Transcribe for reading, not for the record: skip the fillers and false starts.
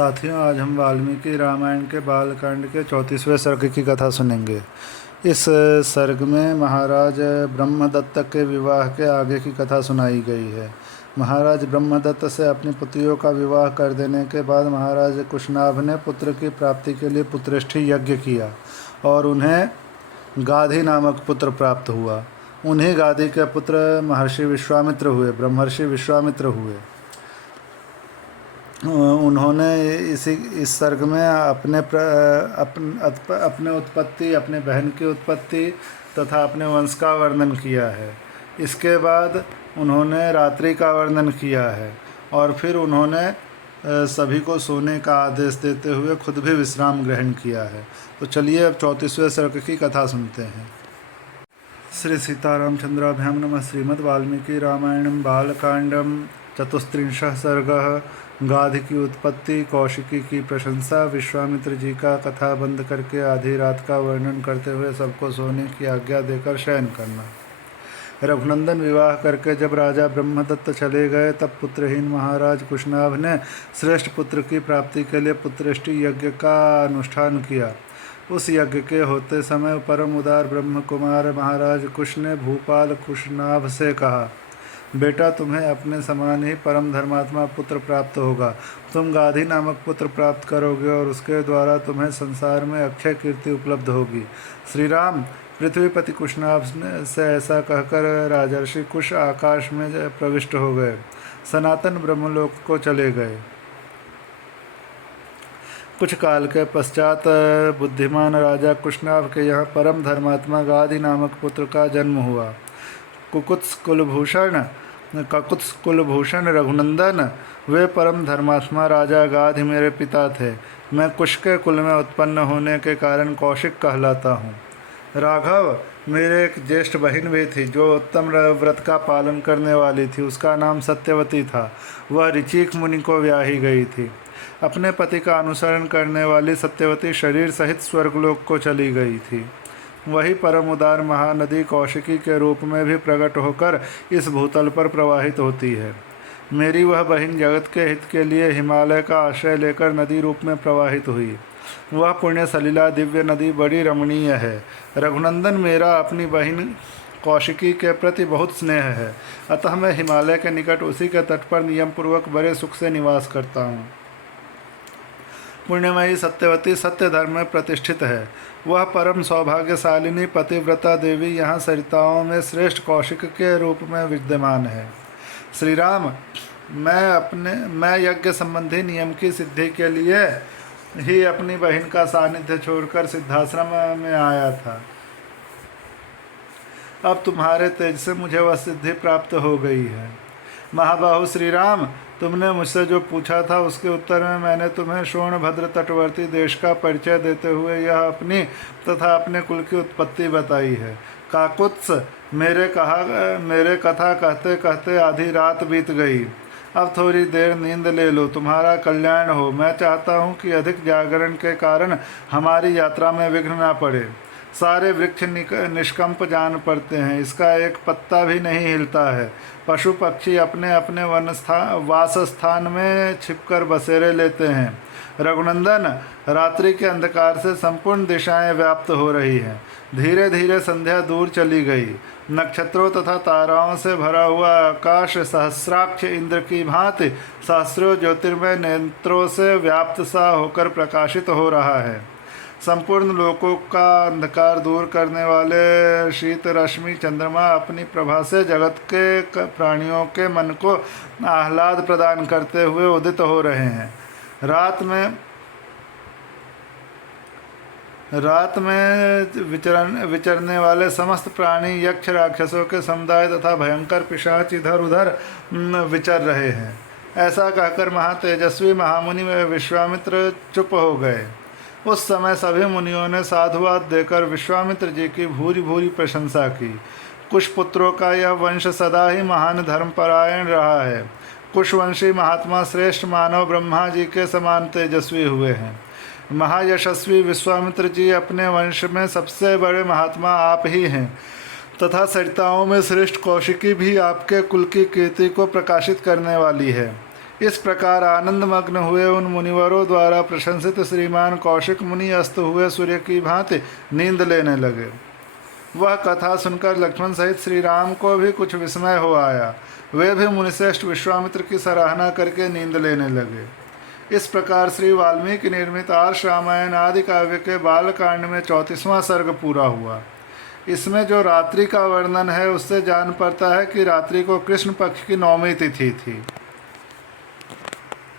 साथियों, आज हम वाल्मीकि रामायण के बालकांड के 34वें सर्ग की कथा सुनेंगे। इस सर्ग में महाराज ब्रह्मदत्त के विवाह के आगे की कथा सुनाई गई है। महाराज ब्रह्मदत्त से अपनी पुत्रियों का विवाह कर देने के बाद महाराज कुशनाभ ने पुत्र की प्राप्ति के लिए पुत्रेष्ठि यज्ञ किया और उन्हें गाधी नामक पुत्र प्राप्त हुआ। उन्हीं गाधी के पुत्र महर्षि विश्वामित्र हुए, ब्रह्मर्षि विश्वामित्र हुए। उन्होंने इस सर्ग में अपने उत्पत्ति, अपने बहन की उत्पत्ति तथा अपने वंश का वर्णन किया है। इसके बाद उन्होंने रात्रि का वर्णन किया है और फिर उन्होंने सभी को सोने का आदेश देते हुए खुद भी विश्राम ग्रहण किया है। तो चलिए अब 34वें सर्ग की कथा सुनते हैं। श्री सीतारामचंद्राभ्यां नमः। श्रीमद् वाल्मीकि रामायणं बालकांडं चतुस्त्रिंशः सर्गः। गाधी की उत्पत्ति, कौशिकी की प्रशंसा, विश्वामित्र जी का कथा बंद करके आधी रात का वर्णन करते हुए सबको सोने की आज्ञा देकर शयन करना। रघुनंदन विवाह करके जब राजा ब्रह्मदत्त चले गए तब पुत्रहीन महाराज कुशनाभ ने श्रेष्ठ पुत्र की प्राप्ति के लिए पुत्रेष्टि यज्ञ का अनुष्ठान किया। उस यज्ञ के होते समय परम उदार ब्रह्म कुमार महाराज कुश ने भूपाल कुशनाभ से कहा, बेटा, तुम्हें अपने समान ही परम धर्मात्मा पुत्र प्राप्त होगा। तुम गाधी नामक पुत्र प्राप्त करोगे और उसके द्वारा तुम्हें संसार में अक्षय कीर्ति उपलब्ध होगी। श्री राम पृथ्वीपति कुशनाभ से ऐसा कहकर राजर्षि कुश आकाश में प्रविष्ट हो गए, सनातन ब्रह्मलोक को चले गए। कुछ काल के पश्चात बुद्धिमान राजा कुशनाभ के यहाँ परम धर्मात्मा गाधी नामक पुत्र का जन्म हुआ। ककुत्स कुलभूषण रघुनंदन, वे परम धर्मात्मा राजा गाधी मेरे पिता थे। मैं कुश के कुल में उत्पन्न होने के कारण कौशिक कहलाता हूँ। राघव, मेरे एक ज्येष्ठ बहन भी थी जो उत्तम व्रत का पालन करने वाली थी। उसका नाम सत्यवती था। वह ऋचिक मुनि को ब्याही गई थी। अपने पति का अनुसरण करने वाली सत्यवती शरीर सहित स्वर्गलोक को चली गई थी। वही परम उदार महानदी कौशिकी के रूप में भी प्रकट होकर इस भूतल पर प्रवाहित होती है। मेरी वह बहन जगत के हित के लिए हिमालय का आश्रय लेकर नदी रूप में प्रवाहित हुई। वह पुण्य सलिला दिव्य नदी बड़ी रमणीय है। रघुनंदन, मेरा अपनी बहन कौशिकी के प्रति बहुत स्नेह है, अतः मैं हिमालय के निकट उसी के तट पर नियम पूर्वक बड़े सुख से निवास करता हूँ। पुण्यमयी सत्यवती सत्य धर्म में प्रतिष्ठित है। वह परम सौभाग्यशालिनी पतिव्रता देवी यहाँ सरिताओं में श्रेष्ठ कौशिक के रूप में विद्यमान है। श्री राम, मैं यज्ञ संबंधी नियम की सिद्धि के लिए ही अपनी बहन का सानिध्य छोड़कर सिद्धाश्रम में आया था। अब तुम्हारे तेज से मुझे वह सिद्धि प्राप्त हो गई है। महाबाहु श्री राम, तुमने मुझसे जो पूछा था उसके उत्तर में मैंने तुम्हें सोनभद्र तटवर्ती देश का परिचय देते हुए यह अपनी तथा अपने कुल की उत्पत्ति बताई है। काकुत्स, मेरे कथा कहते कहते आधी रात बीत गई। अब थोड़ी देर नींद ले लो, तुम्हारा कल्याण हो। मैं चाहता हूँ कि अधिक जागरण के कारण हमारी यात्रा में विघ्न न पड़े। सारे वृक्ष निष्कंप जान पड़ते हैं, इसका एक पत्ता भी नहीं हिलता है। पशु पक्षी अपने अपने वास स्थान में छिपकर बसेरे लेते हैं। रघुनंदन, रात्रि के अंधकार से संपूर्ण दिशाएं व्याप्त हो रही हैं। धीरे धीरे संध्या दूर चली गई। नक्षत्रों तथा ताराओं से भरा हुआ आकाश सहस्राक्ष इंद्र की भांति सहस्रों ज्योतिर्मय नेत्रों से व्याप्त सा होकर प्रकाशित हो रहा है। संपूर्ण लोकों का अंधकार दूर करने वाले शीत रश्मि चंद्रमा अपनी प्रभा से जगत के प्राणियों के मन को आह्लाद प्रदान करते हुए उदित हो रहे हैं। रात में विचरने वाले समस्त प्राणी, यक्ष राक्षसों के समुदाय तथा भयंकर पिशाच इधर उधर विचर रहे हैं। ऐसा कहकर महातेजस्वी महामुनि विश्वामित्र चुप हो गए। उस समय सभी मुनियों ने साधुवाद देकर विश्वामित्र जी की भूरी भूरी प्रशंसा की। कुशपुत्रों का यह वंश सदा ही महान धर्मपरायण रहा है। कुशवंशी महात्मा श्रेष्ठ मानव ब्रह्मा जी के समान तेजस्वी हुए हैं। महायशस्वी विश्वामित्र जी अपने वंश में सबसे बड़े महात्मा आप ही हैं तथा सरिताओं में श्रेष्ठ कौशिकी भी आपके कुल की कीर्ति को प्रकाशित करने वाली है। इस प्रकार आनंदमग्न हुए उन मुनिवरों द्वारा प्रशंसित श्रीमान कौशिक मुनि अस्त हुए सूर्य की भांति नींद लेने लगे। वह कथा सुनकर लक्ष्मण सहित श्री राम को भी कुछ विस्मय हो आया। वे भी मुनिश्रेष्ठ विश्वामित्र की सराहना करके नींद लेने लगे। इस प्रकार श्री वाल्मीकि निर्मित आर्ष रामायण आदि काव्य के बालकांड में 34वां सर्ग पूरा हुआ। इसमें जो रात्रि का वर्णन है उससे जान पड़ता है कि रात्रि को कृष्ण पक्ष की 9वीं तिथि थी।